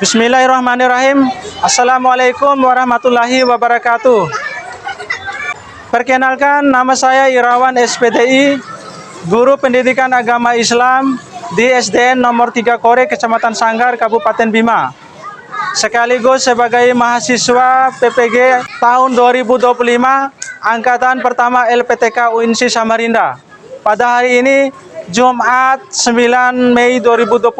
Bismillahirrahmanirrahim. Assalamualaikum warahmatullahi wabarakatuh. Perkenalkan, nama saya Irawan SPTI, Guru Pendidikan Agama Islam di SDN nomor 3 Kore, Kecamatan Sanggar, Kabupaten Bima. Sekaligus sebagai mahasiswa PPG tahun 2025, Angkatan Pertama LPTK UINSI Samarinda. Pada hari ini, Jumat 9 Mei 2025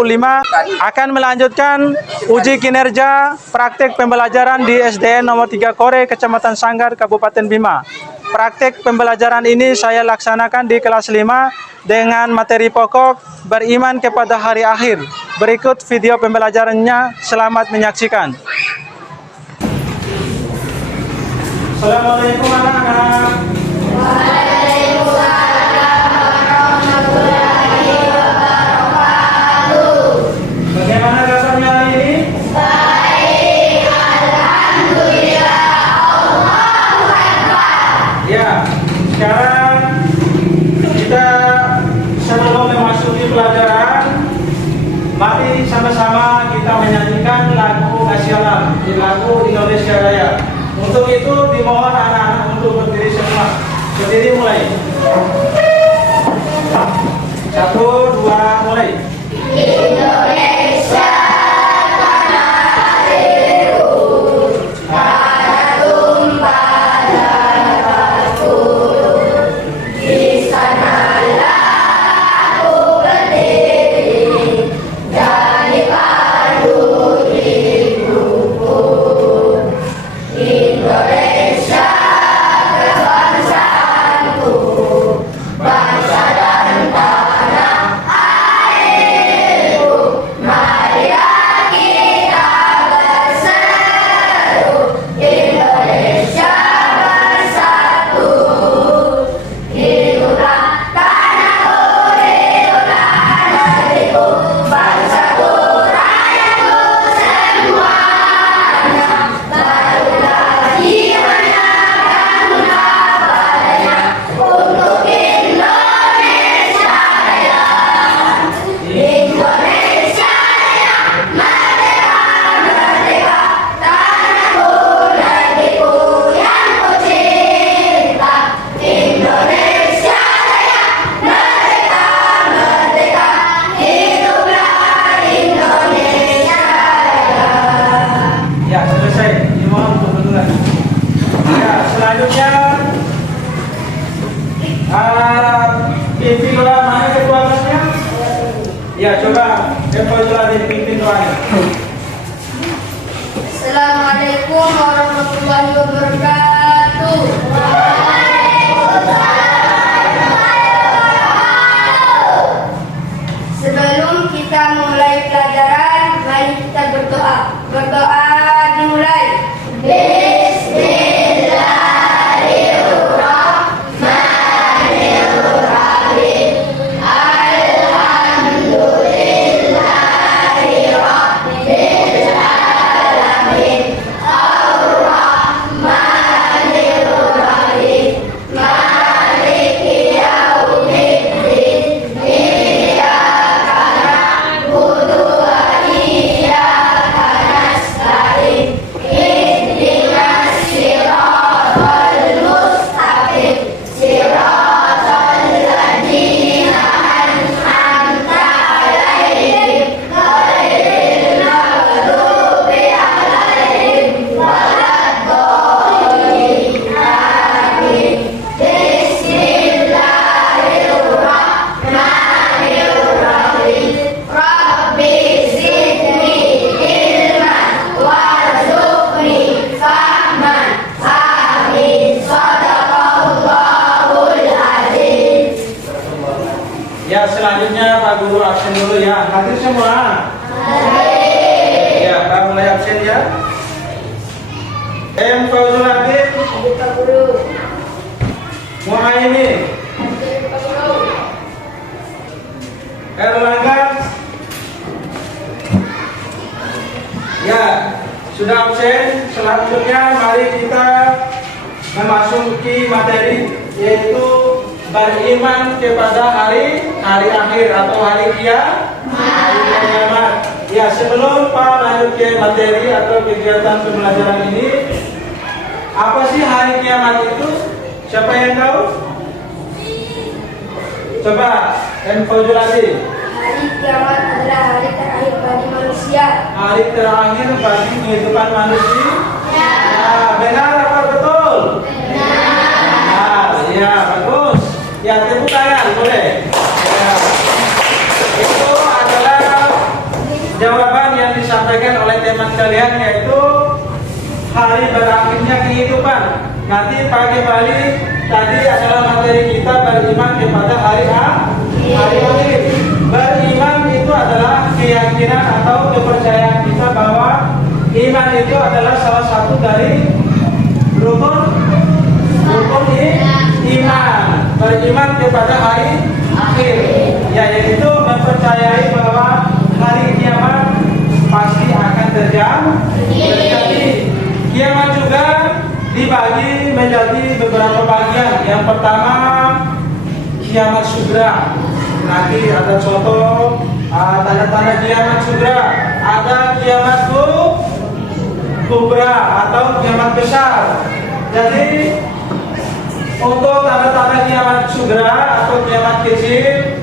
akan melanjutkan uji kinerja praktek pembelajaran di SDN nomor 3 Kore, Kecamatan Sanggar, Kabupaten Bima. Praktek pembelajaran ini saya laksanakan di kelas 5 dengan materi pokok beriman kepada hari akhir. Berikut video pembelajarannya, selamat menyaksikan. Assalamualaikum anak-anak. Bagaimana kabarnya hari ini? Baik, alhamdulillah. Allahu Akbar. Ya, sekarang kita sebelum memasuki pelajaran, mari sama-sama kita menyanyikan lagu nasional, lagu Indonesia Raya. Untuk itu dimohon anak-anak untuk berdiri semua. Berdiri mulai. 1, 2, mulai. Indonesia tanah airku, tanah tumpah darahku, di sanalah aku berdiri, jadi padu hidupku. Indonesia kebangsaanku, bangsa dan tanah airku, marilah kita berseru, Indonesia bersatu. Hiduplah tanahku, hiduplah negeriku, bangsaku, rakyatku semuanya. Barulah gimana guna padanya untuk Indonesia Raya. Indonesia Raya, merdeka, merdeka, tanahku, negeriku yang ku cinta. Indonesia Raya, merdeka, merdeka, hiduplah Indonesia Raya. Ya, selesai. Dimohon untuk berdiri. Ya, selanjutnya pimpin doa. Mana ketua kelasnya? Ya, coba ketua doa dipimpin doanya. Assalamualaikum warahmatullahi wabarakatuh. Sebelum kita mulai pelajaran, mari kita berdoa. Berdoa dimulai. Bismillahirrahmanirrahim. Alhamdulillahirabbil alamin. Ar-Rahmanirrahim. Maliki yaumiddin. Iyyaka na'budu wa iyyaka nasta'in. Ihdinas siratal mustaqim. Siratal ladzina an'amta 'alaihim ghairil maghdubi 'alaihim waladdallin. Amin. Bismillahirrahmanirrahim. Rabbi zidni ilman warzuqni fahman. Amin. Shadaqallahul azim. Ya, selanjutnya Pak Guru absen dulu ya. Hadir semua. Ya, Pak mulai absen ya. Fauzul Hakim, Pak Guru. Muhaimin, Pak Guru. Erlangga. Ya, sudah absen. Selanjutnya mari kita memasuki materi, yaitu beriman kepada hari akhir atau hari kiamat. Ya, sebelum Pak lanjut lanjut ke materi atau kegiatan pembelajaran ini. Apa sih hari kiamat itu? Siapa yang tahu? Coba, Fauzi lagi. Hari kiamat adalah hari terakhir bagi manusia. Hari terakhir bagi kehidupan manusia. Ya, benar apa betul? Benar. Ya, bagus. Ya, tepuk tangan boleh. Ya. Itu adalah jawaban yang disampaikan oleh teman kalian, yaitu hari berakhirnya kehidupan. Nanti pagi balik tadi adalah materi kita beriman kepada hari akhir. Beriman itu adalah keyakinan atau kepercayaan kita bahwa iman itu adalah salah satu dari rukun iman. Beriman kepada hari akhir, yaitu mempercayai bahwa hari kiamat pasti akan terjadi. Kiamat juga dibagi menjadi beberapa bagian. Yang pertama, kiamat sugra. Nanti ada contoh tanda-tanda kiamat sugra. Ada kiamat kubra atau kiamat besar. Jadi untuk tanda-tanda kiamat sugra atau kiamat kecil,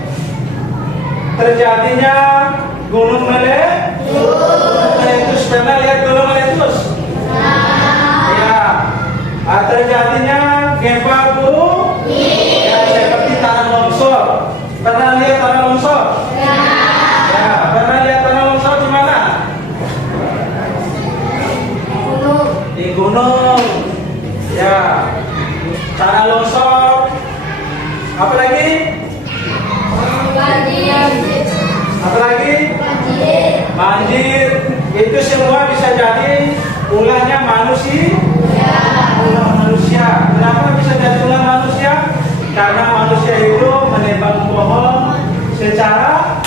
terjadinya gunung meletus. Pernah lihat gunung meletus? Terjadinya gempa bumi, ya, seperti tanah longsor. Pernah lihat tanah longsor? Ya, pernah lihat tanah longsor di mana? Di gunung. Ya, tanah longsor. Apa lagi? Apalagi? Banjir. Itu semua bisa jadi ulahnya manusia. Kenapa bisa jadi ulah manusia? Karena manusia itu menebang pohon secara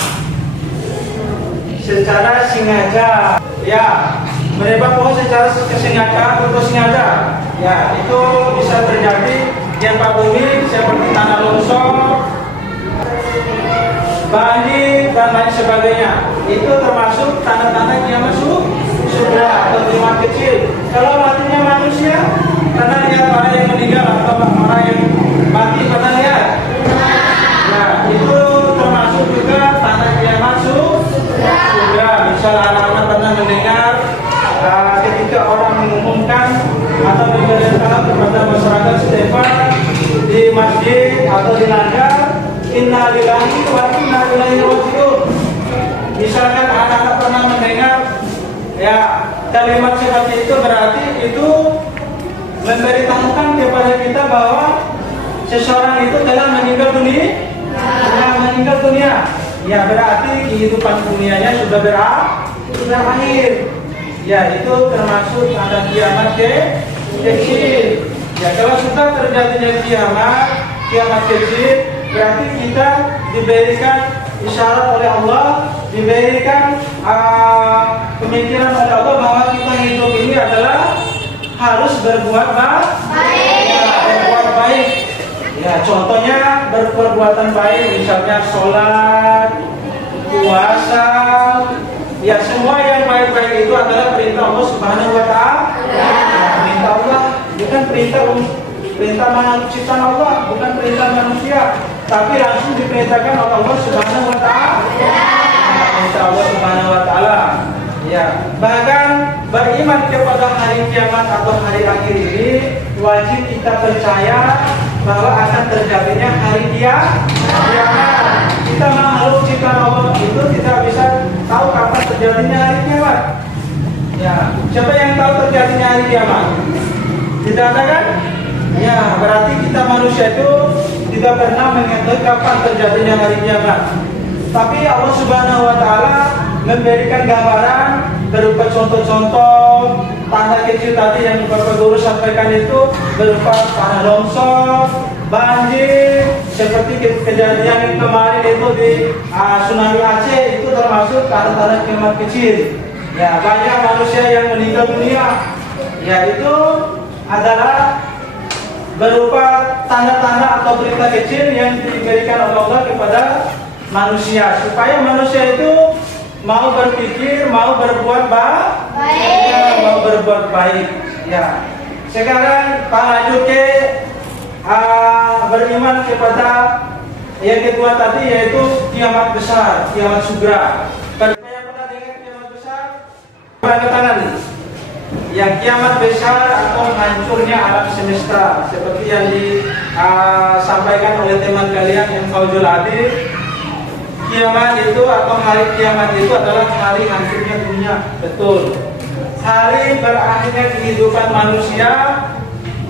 sengaja. Ya, menebang pohon secara sengaja. Ya, itu bisa terjadi gempa bumi seperti tanah longsor, banjir dan lain sebagainya. Itu termasuk tanda-tanda kiamat sugra atau kiamat kecil. Kalau matinya manusia, pernah lihat orang yang meninggal atau orang yang mati, pernah lihat? Nah, itu termasuk juga tanda kiamat sugra. Misal anak-anak pernah mendengar ketika orang mengumumkan atau memberitahu kepada masyarakat setempat di masjid atau di langgar, inna lillahi wa inna ilaihi raji'un. Misalkan anak-anak pernah mendengar ya kalimat seperti itu, berarti itu memberitahukan kepada kita bahwa seseorang itu telah meninggal dunia. Ya, berarti kehidupan dunianya sudah berakhir. Ya, itu termasuk tanda kiamat kecil. Ya, kalau sudah terjadinya kiamat kecil, berarti kita diberikan isyarat oleh Allah, diberikan pemikiran oleh Allah bahwa kita hidup ini adalah harus berbuat baik. Ya, contohnya berperbuatan baik, misalnya sholat, puasa. Ya, semua yang baik-baik itu adalah perintah Allah Subhanahu wa Ta'ala. Perintah Allah, bukan perintah ciptaan Allah, bukan perintah manusia, tapi langsung diperintahkan oleh Allah Subhanahu wa Ta'ala. Perintah Allah Subhanahu wa Ta'ala. Ya, bahkan beriman kepada hari kiamat atau hari akhir ini wajib kita percaya bahwa akan terjadinya hari kiamat. Kita makhluk ciptaan Allah itu tidak bisa tahu kapan terjadinya hari kiamat. Ya, siapa yang tahu terjadinya hari kiamat? Tidak ada kan? Ya, berarti kita manusia itu tidak pernah mengetahui kapan terjadinya hari kiamat. Tapi Allah Subhanahu wa Ta'ala memberikan gambaran berupa contoh-contoh tanda kecil tadi yang Bapak Guru sampaikan, itu berupa tanah longsor, banjir, seperti kejadian yang kemarin itu di tsunami Aceh, itu termasuk tanda-tanda kiamat kecil. Ya, banyak manusia yang meninggal dunia. Ya, itu adalah berupa tanda-tanda atau berita kecil yang diberikan oleh Allah kepada manusia, supaya manusia itu mau berpikir, mau berbuat Baik. ya, mau berbuat baik. Ya. Sekarang Pak lanjut ke beriman kepada yang kedua tadi, yaitu kiamat besar, kiamat sugra. Yang pernah dengar kiamat besar? Angkat tangan. Yang kiamat besar atau hancurnya alam semesta, seperti yang disampaikan oleh teman kalian yang Fauzul Adil. Kiamat itu atau hari kiamat itu adalah hari hancurnya dunia. Betul. Hari berakhirnya kehidupan manusia.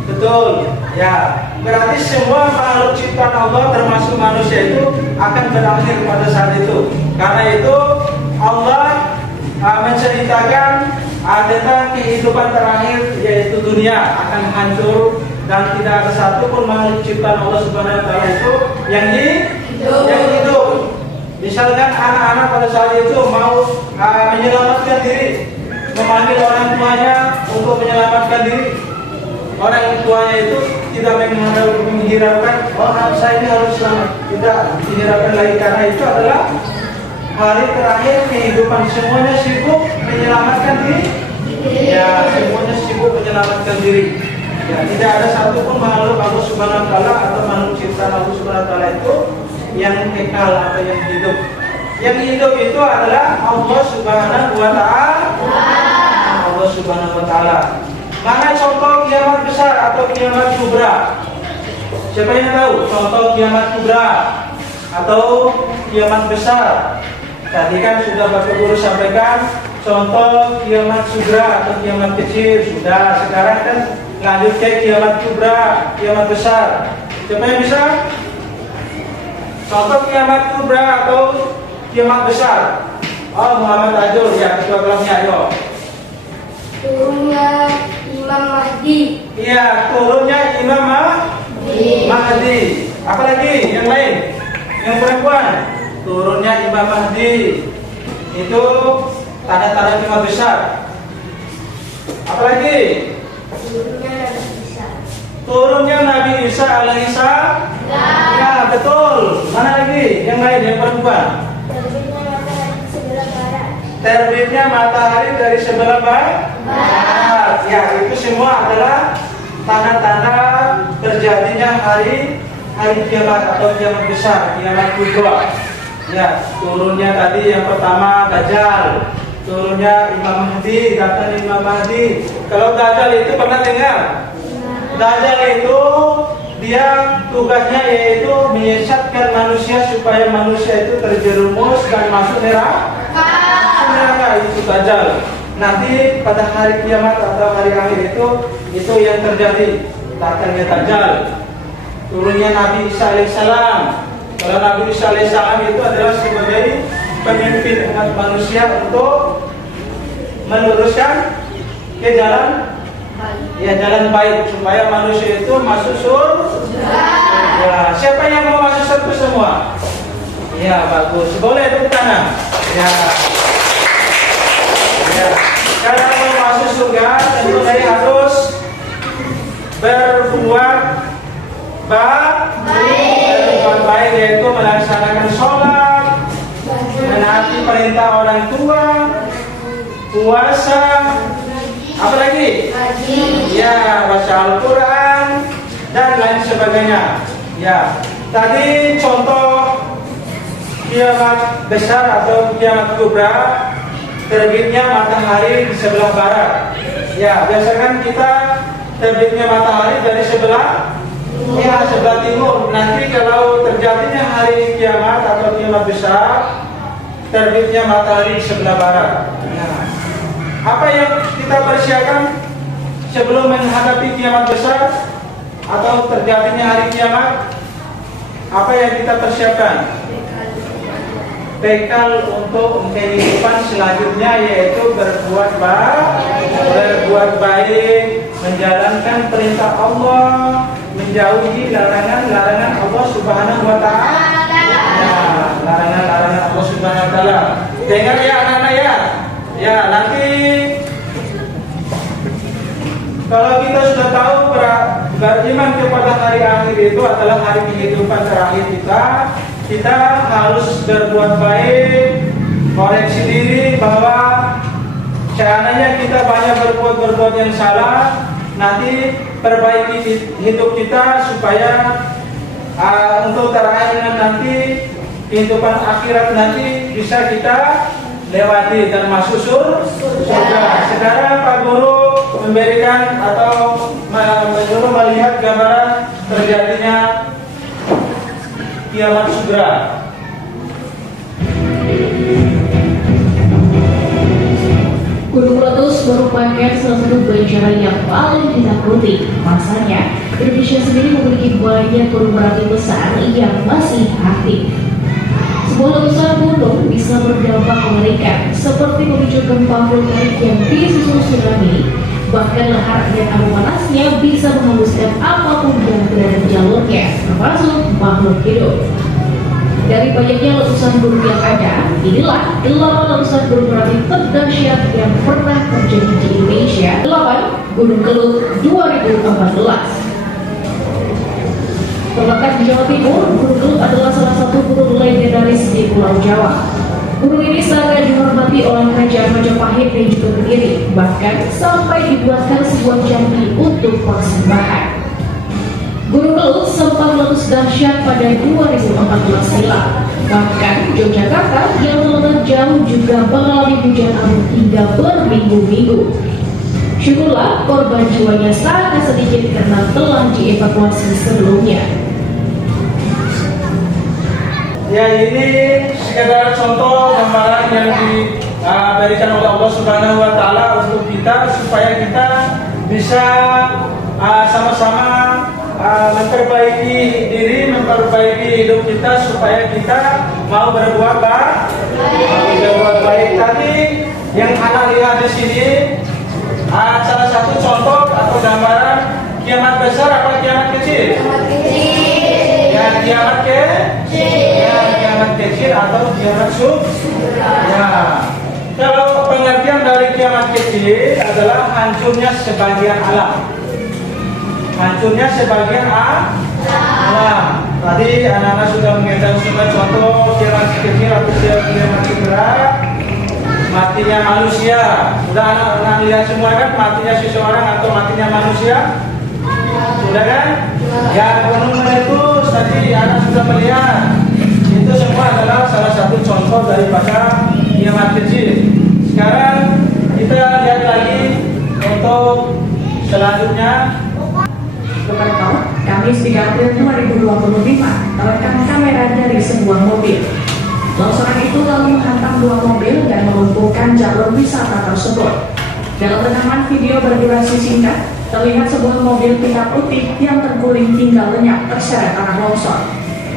Betul. Ya. Berarti semua makhluk ciptaan Allah termasuk manusia itu akan berakhir pada saat itu. Karena itu Allah menceritakan tentang kehidupan terakhir, yaitu dunia akan hancur dan tidak ada satupun makhluk ciptaan Allah Subhanahu wa taala itu yang hidup. Misalkan anak-anak pada saat itu mau menyelamatkan diri, memanggil orang tuanya untuk menyelamatkan diri. Orang tuanya itu tidak menghiraukan, oh saya ini harus selamat. Tidak dihiraukan lagi, karena itu adalah hari terakhir kehidupan. Semuanya sibuk menyelamatkan diri. Ya, semuanya sibuk menyelamatkan diri. Ya, tidak ada satupun makhluk Allah Subhanahu wa taala atau makhluk ciptaan Allah Subhanahu wa taala itu yang kekal atau yang hidup. Yang hidup itu adalah Allah Subhanahu wa taala. Allah Subhanahu wa taala. Mana contoh kiamat besar atau kiamat kubra? Siapa yang tahu contoh kiamat kubra atau kiamat besar? Tadi kan sudah Bapak Guru sampaikan contoh kiamat sugra atau kiamat kecil sudah. Sekarang kan lanjut ke kiamat kubra, kiamat besar. Siapa yang bisa? Contoh kiamat kubra atau kiamat besar. Oh, Muhammad Ajul, ya, ketua kelasnya, ayo. Turunnya Imam Mahdi. Iya, turunnya Imam Mahdi. Apalagi yang lain? Yang perempuan, turunnya Imam Mahdi. Itu tanda-tanda kiamat besar. Apalagi? Turunnya Nabi Isa. Turunnya Nabi Isa alaihissalam. Ya, betul. Mana lagi? Yang lain, yang perempuan? Terbitnya matahari sebelah barat. Terbitnya matahari dari sebelah barat. Ya, itu semua adalah tanda-tanda terjadinya hari kiamat atau kiamat besar, kiamat kubra. Ya, turunnya tadi yang pertama Dajjal, turunnya Imam Mahdi, datang Imam Mahdi. Kalau Dajjal itu pernah dengar? Dajjal itu dia tugasnya yaitu menyesatkan manusia supaya manusia itu terjerumus dan masuk neraka. Itu Dajjal. Nanti pada hari kiamat atau hari akhir itu yang terjadi, datangnya Dajjal. Turunnya Nabi Isa alaihissalam. Kalau Nabi Isa alaihissalam itu adalah sebagai pemimpin umat manusia untuk meluruskan ke jalan baik supaya manusia itu masuk surga. Ya, siapa yang mau masuk surga semua? Ya, bagus. Boleh tepuk tangan. Ya. Kalau mau masuk surga tentu saya harus berbuat baik, yaitu melaksanakan sholat, menaati perintah orang tua, puasa, apa lagi? Ya, baca Al-Quran dan lain sebagainya. Ya, tadi contoh kiamat besar atau kiamat kubra, terbitnya matahari di sebelah barat. Ya, biasakan kita terbitnya matahari dari sebelah timur. Nanti kalau terjadinya hari kiamat atau kiamat besar, terbitnya matahari di sebelah barat. Nah, apa yang kita persiapkan sebelum menghadapi kiamat besar atau terjadinya hari kiamat? Apa yang kita persiapkan? Bekal untuk kehidupan selanjutnya, yaitu berbuat baik, menjalankan perintah Allah, menjauhi larangan Allah Subhanahu wa taala. Ya, larangan Allah Subhanahu wa taala. Dengar ya anak-anak ya. Ya, nanti kalau kita sudah tahu beriman kepada hari akhir itu adalah hari kehidupan terakhir kita harus berbuat baik, koreksi diri bahwa seandainya kita banyak berbuat yang salah, nanti perbaiki hidup kita supaya untuk terakhir nanti kehidupan akhirat nanti bisa kita lewati dan masuk surga. Sekarang Pak Guru memberikan atau menyuruh melihat gambaran terjadinya kiamat segera. Gunung meletus merupakan salah satu bencana yang paling ditakuti. Masanya, Indonesia sendiri memiliki banyak gunung berapi besar yang masih aktif. Sebuah letusan gunung bisa berdampak mengerikan, seperti memicu gempa vulkanik yang disusul tsunami. Bahkan lahar dan abu panasnya bisa menghanguskan apapun yang berada di jalurnya, termasuk makhluk hidup. Dari banyaknya letusan gunung yang ada, inilah 8 letusan gunung berapi terdahsyat yang pernah terjadi di Indonesia. 8. Gunung Kelut 2014. Terletak di Jawa Timur, Gunung Kelut adalah salah satu gunung legendaris di Pulau Jawa. Gunung ini sangat dihormati oleh Kerajaan Majapahit dan juga Kediri, bahkan sampai dibuatkan sebuah candi untuk persembahan. Gunung Kelut sempat meletus dahsyat pada 2014 silam. Bahkan Yogyakarta yang terletak jauh juga mengalami hujan abu hingga berminggu-minggu. Syukurlah korban jiwanya sangat sedikit karena telah dievakuasi sebelumnya. Ya, ini sekedar contoh gambaran yang diberikan oleh Allah Subhanahu wa Ta'ala untuk kita supaya kita bisa sama-sama memperbaiki diri, memperbaiki hidup kita supaya kita mau berbuat baik. Tadi yang anak lihat di sini salah satu contoh atau gambaran kiamat besar apa kiamat kecil? Ya, kiamat kecil atau kiamat ya. Kalau pengertian dari kiamat kecil adalah hancurnya sebagian alam. Hancurnya sebagian alam. Tadi anak-anak sudah mengetahui contoh kiamat kecil atau kiamat segera. Matinya manusia. Sudah anak-anak lihat semua kan matinya seseorang atau matinya manusia? Sudah kan? Ya, gunung meletus tadi anak sudah melihat. Itu semua adalah salah satu contoh daripada kiamat kecil. Sekarang kita lihat lagi untuk selanjutnya. Kepada tahu, Kamis 3 April 2025, terekam kamera dari sebuah mobil. Longsoran itu lalu menghantam 2 mobil dan melumpuhkan jalur wisata tersebut. Dalam rekaman video berdurasi singkat, terlihat sebuah mobil pickup putih yang terguling hingga lenyap terseret tanah longsor.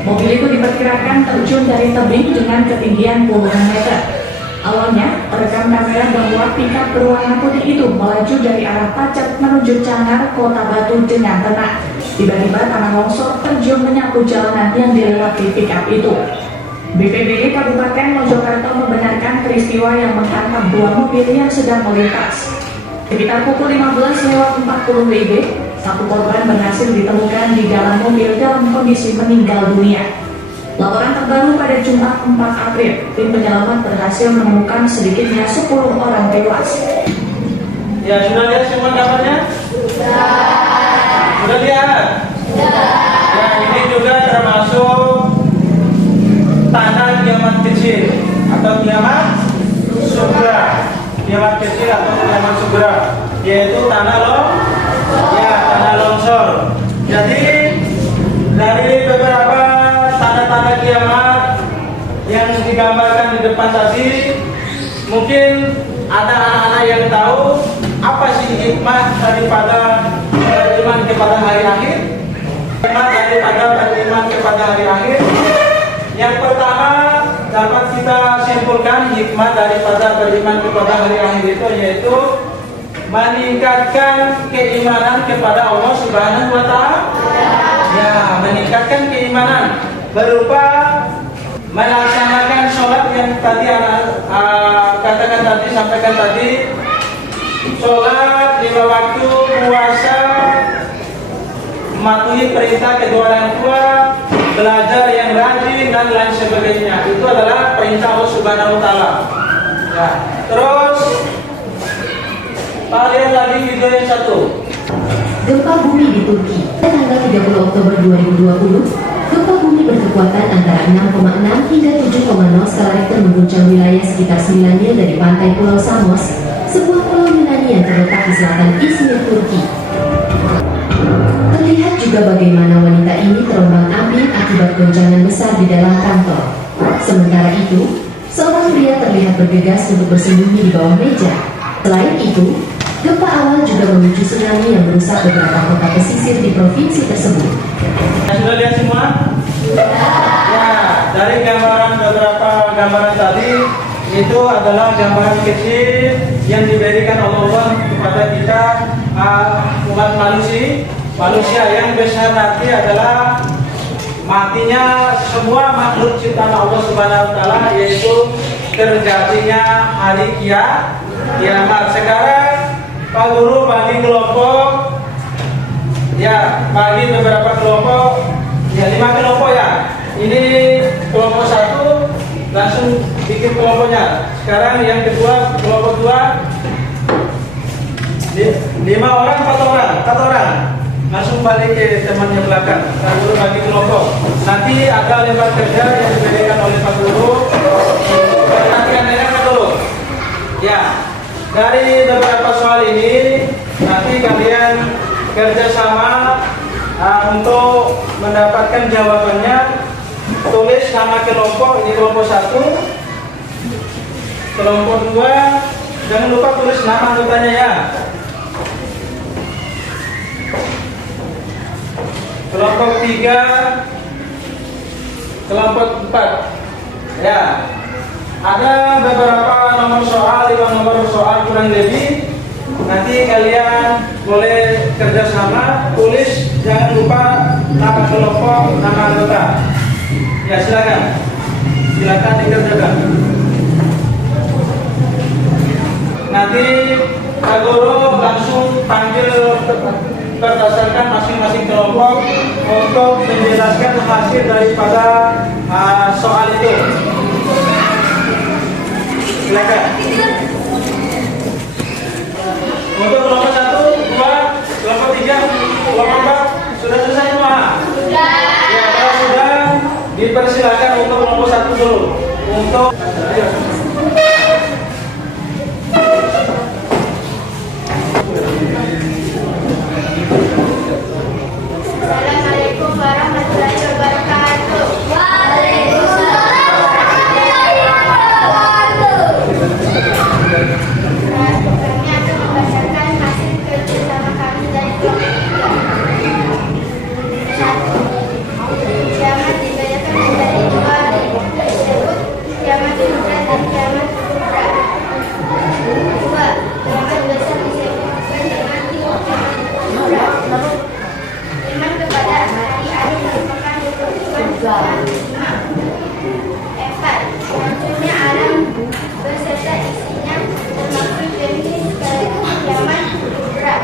Mobil itu diperkirakan terjun dari tebing dengan ketinggian puluhan meter. Awalnya, terekam kamera bahwa pickup berwarna putih itu melaju dari arah Pacet menuju Cangar, Kota Batu dengan tenang. Tiba-tiba tanah longsor terjun menyapu jalanan yang dilewati pickup itu. BPBD Kabupaten Mojokerto membenarkan peristiwa yang menghantam 2 mobil yang sedang melintas. Sekitar pukul 15:40 WIB, satu korban berhasil ditemukan di dalam mobil dalam kondisi meninggal dunia. Laporan terbaru pada Jumat 4 April, tim penyelamat berhasil menemukan sedikitnya 10 orang tewas. Ya, sudah lihat semua gambarnya? Sudah lihat? Ya, ini juga termasuk tanah kiamat kecil atau kiamat segera. Kiamat kecil atau kiamat segera, yaitu tanah longsor. Jadi dari beberapa tanda-tanda kiamat yang digambarkan di depan tadi, mungkin ada anak-anak yang tahu apa sih hikmah daripada beriman kepada hari akhir. Hikmah daripada beriman kepada hari akhir. Yang pertama dapat kita simpulkan hikmah daripada beriman kepada hari akhir itu yaitu meningkatkan keimanan kepada Allah Subhanahu wa Ta'ala. Ya, meningkatkan keimanan berupa melaksanakan sholat yang tadi katakan tadi, sampaikan tadi, sholat 5 waktu, puasa, mematuhi perintah kedua orang tua, belajar yang rajin, dan lain sebagainya. Itu adalah perintah Allah Subhanahu wa taala. Ya. Terus lihat lagi video yang satu. Gempa bumi di Turki. Tanggal 30 Oktober 2020, gempa bumi berkekuatan antara 6,6 hingga 7,0 skala Richter mengguncang wilayah sekitar 9 mil dari pantai Pulau Samos, sebuah pulau Yunani yang terletak di selatan Izmir, Turki. Terlihat juga bagaimana wanita ini terombang-ambing akibat goncangan besar di dalam kantor. Sementara itu, seorang pria terlihat bergegas untuk bersembunyi di bawah meja. Selain itu, gempa awal juga memicu tsunami yang merusak beberapa kota pesisir di provinsi tersebut. Sudah lihat semua? Ya, dari beberapa gambaran tadi itu adalah gambaran kecil yang diberikan Allah kepada kita umat manusia yang besar nanti adalah matinya semua makhluk ciptaan Allah Subhanahu wa taala, yaitu terjadinya hari kiamat. Sekarang Pak Guru bagi kelompok, ya bagi beberapa kelompok, ya 5 kelompok ya. Ini kelompok 1 langsung bikin kelompoknya. Sekarang yang kedua kelompok 2, 5 orang 4 orang langsung balik ke temannya belakang. Pak Guru bagi kelompok. Nanti ada lembar kerja yang diberikan oleh Pak Guru. Perhatikan dengarkan dulu. Ya. Dari beberapa soal ini nanti kalian kerjasama untuk mendapatkan jawabannya. Tulis nama kelompok, ini kelompok 1, kelompok 2, jangan lupa tulis nama anggotanya ya. Kelompok 3, kelompok 4 ya. Ada beberapa nomor soal, 5 nomor soal kurang lebih. Nanti kalian boleh kerjasama, tulis jangan lupa nama kelompok, nama anggota. Ya silakan dikerjakan. Nanti Pak Guru langsung panggil berdasarkan masing-masing kelompok untuk menjelaskan hasil daripada soal itu. Silakan. Untuk kelompok 1, 2, kelompok 3, kelompok 4 sudah selesai semua? Sudah. Ya, kalau sudah dipersilakan untuk kelompok 1 dulu. Untuk Assalamualaikum warahmatullahi wabarakatuh. Kami akan membacakan hasil kerjasama kami dari kelompok 3. 1. Kiamat dibedakan menjadi 2 disebut kiamat sutra dan kiamat kubra. 2. Kiamat besar disebutkan dengan kiamat kubra. Iman kepada hari akhir merupakan kewajiban Islam. 4. Munculnya alam beserta isinya termasuk jenis kiamat kubra.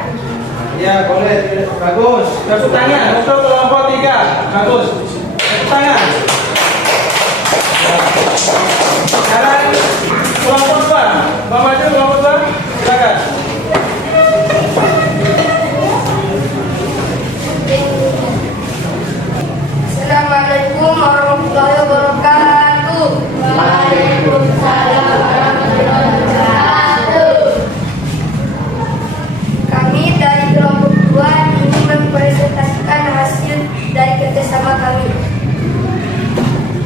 ya boleh, bagus. Tepuk tangan untuk kelompok 3, bagus. Tepuk tangan. Sekarang kelompok 2, Bapak Maju kelompok 2, silakan. Assalamualaikum warahmatullahi wabarakatuh. Waalaikumsalam warahmatullahi wabarakatuh. Kami dari kelompok 2 ingin mempresentasikan hasil dari kerjasama kami.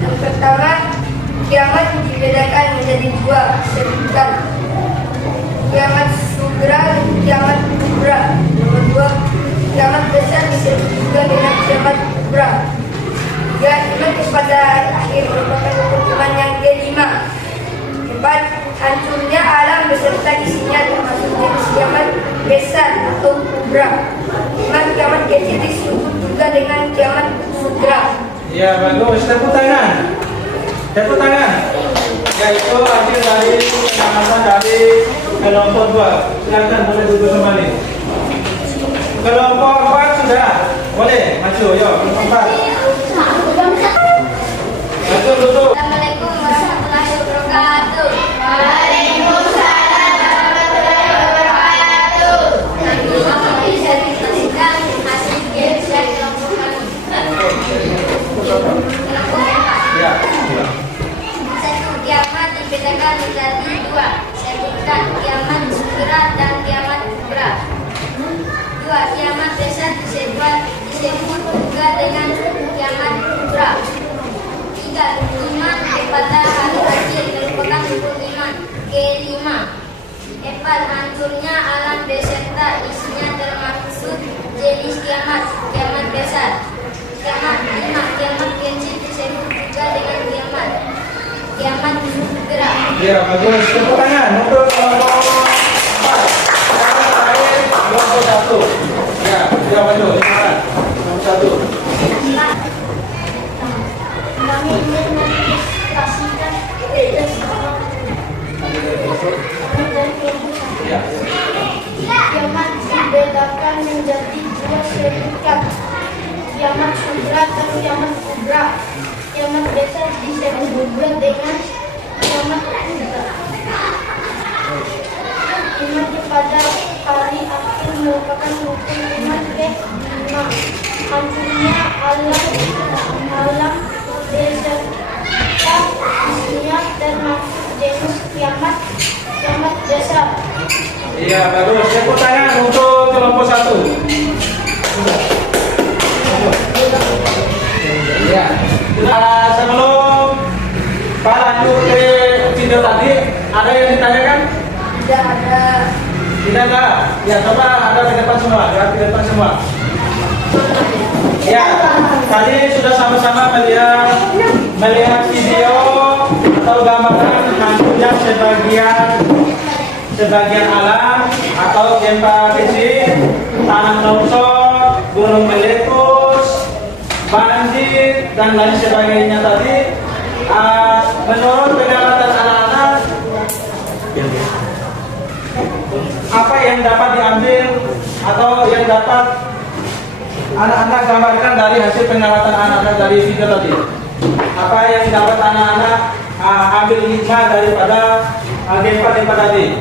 Yang pertama, kiamat dibedakan menjadi 2, sebutkan kiamat sugra dan kiamat kubra. Nomor 2, kiamat besar disebut juga dengan kiamat kubra. 3. Iman kepada hari akhir merupakan keutamaan yang kelima. 4. Hancurnya alam beserta isinya termasuk jenis kiamat besar atau kubra. 5. Kiamat kecil disebut juga dengan kiamat sutra. Ya bagus, tepuk tangan. Tepuk tangan. Yaitu hasil dari pengamatan dari kelompok 2. Silakan boleh duduk kembali. Kelompok 4 sudah boleh maju, yuk kelompok 4. Lanjut tutup. Assalamualaikum warahmatullahi wabarakatuh. Waalaikumsalam warahmatullahi wabarakatuh. Nama bisa dipastikan hasil dari kelompok kami. Ya. Satu, kiamat dibedakan menjadi dua. Sebutkan kiamat sugera dan kiamat kubra. Dua, kiamat besar disebut juga dengan kiamat kubra. Tiga, iman kepada hari akhir merupakan rukun iman. Kelima, empat, hancurnya alam beserta isinya termaksud jenis kiamat besar. Lima, kiamat kecil disebut juga dengan kiamat segera. Ya, bagus. Tepuk tangan untuk kelompok 4. Sekarang terakhir kelompok 1. Ya, sudah maju. Silakan. Kelompok 1. Kami ingin menginspirasikan dari Ya. kiamat dibedakan menjadi dua sertifikat. Kiamat sugera dan kiamat kubra. Kiamat besar disebut juga dengan kiamat kubra. Iman kepada hari akhir merupakan rukun iman ke-5. Hancurnya alam beserta isinya termasuk jenis kiamat besar. Iya, bagus. Tepuk tangan untuk kelompok 1. Ya. Sebelum Pak lanjut ke video tadi, ada yang ditanyakan? Tidak ada. Tidak ada. Ya, coba ada ke depan semua. Ya, ke depan semua. Ya, tadi sudah sama-sama melihat video atau gambaran hancurnya sebagian alam atau gempa kecil, tanah longsor, gunung meletus, banjir dan lain sebagainya tadi. Menurut pengamatan anak-anak, apa yang dapat diambil atau yang dapat anak-anak gambarkan dari hasil pengamatan anak-anak dari video tadi? Apa yang dapat anak-anak ambil hikmah daripada gempa tadi?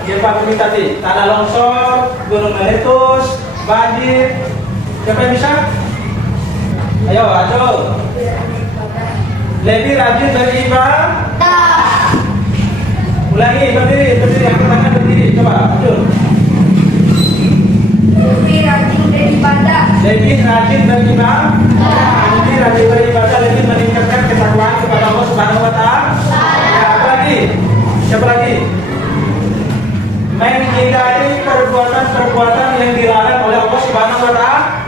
Gempa bumi tadi, tanah longsor, gunung meletus, banjir. Siapa yang bisa? Ayo, lebih rajin beribadah. Ulangi, berdiri, angkat tangan berdiri. Coba, lanjut. Lebih rajin beribadah. Lebih rajin beribadah, lebih meningkatkan ketakwaan kepada Allah Subhanahu wa Ta'ala. Ya, apa lagi? Siapa lagi? Menghindari perbuatan yang dilarang oleh Allah Subhanahu wa Ta'ala.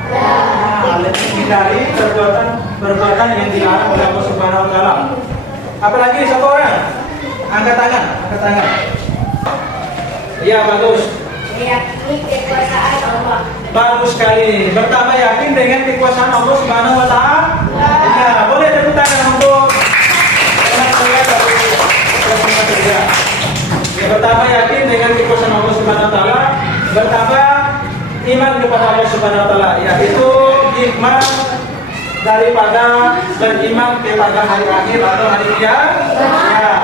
Menghindari perbuatan yang dilarang oleh Allah Subhanahu wa Ta'ala. Apalagi satu orang? Angkat tangan. Iya, bagus. Meyakini kekuasaan Allah. Bagus sekali. Pertama, yakin dengan kekuasaan Allah Subhanahu wa Ta'ala. Ya, boleh tepuk tangan untuk anak-anak dari kelompok 3. Yang pertama, yakin dengan kekuasaan Allah Subhanahu wa Ta'ala. Pertama, iman kepada Allah Subhanahu wa Ta'ala, yaitu hikmah daripada beriman kepada hari akhir atau hari kiamat. Ya.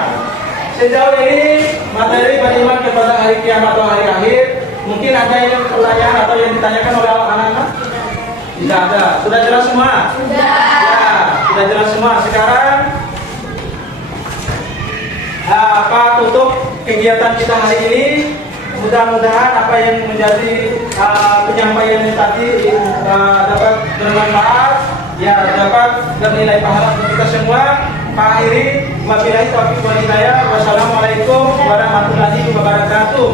Sejauh ini materi beriman kepada hari kiamat atau hari akhir, mungkin ada yang pertanyaan atau yang ditanyakan oleh anak-anak? Tidak ada. Sudah jelas semua? Sudah. Ya, sudah jelas semua. Sekarang apa tutup kegiatan kita hari ini? Mudah-mudahan apa yang menjadi penyampaian tadi dapat bermanfaat, ya dapat bernilai pahala untuk kita semua. Pak akhiri, wabillahi taufiq wal hidayah. Wassalamualaikum warahmatullahi wabarakatuh.